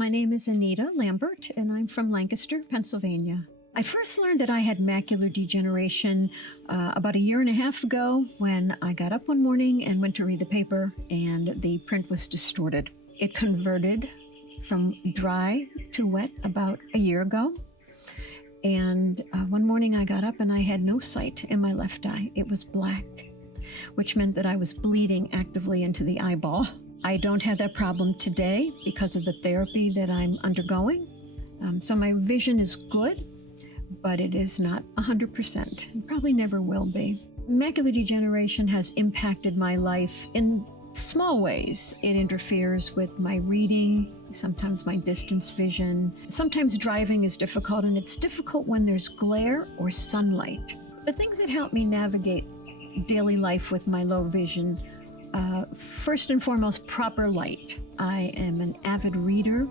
My name is Anita Lambert, and I'm from Lancaster, Pennsylvania. I first learned that I had macular degeneration about a year and a half ago when I got up one morning and went to read the paper, and the print was distorted. It converted from dry to wet about a year ago. And one morning I got up and I had no sight in my left eye. It was black, which meant that I was bleeding actively into the eyeball. I don't have that problem today because of the therapy that I'm undergoing. So my vision is good, but it is not 100%. It probably never will be. Macular degeneration has impacted my life in small ways. It interferes with my reading, sometimes my distance vision. Sometimes driving is difficult, and it's difficult when there's glare or sunlight. The things that help me navigate daily life with my low vision, first and foremost, proper light. I am an avid reader.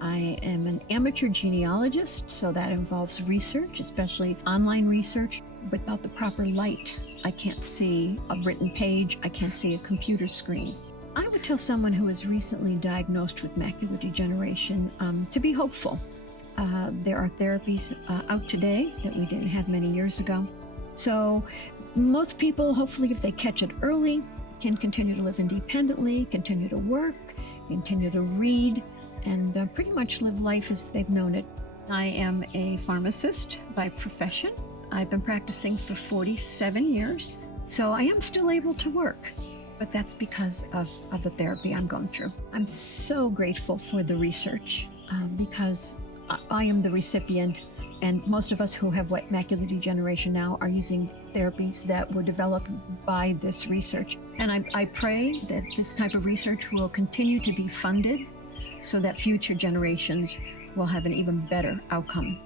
I am an amateur genealogist, so that involves research, especially online research. Without the proper light, I can't see a written page. I can't see a computer screen. I would tell someone who is recently diagnosed with macular degeneration to be hopeful. There are therapies out today that we didn't have many years ago. So most people, hopefully, if they catch it early, can continue to live independently, continue to work, continue to read, and pretty much live life as they've known it. I am a pharmacist by profession. I've been practicing for 47 years, so I am still able to work, but that's because of the therapy I'm going through. I'm so grateful for the research because I am the recipient, and most of us who have wet macular degeneration now are using therapies that were developed by this research. And I pray that this type of research will continue to be funded so that future generations will have an even better outcome.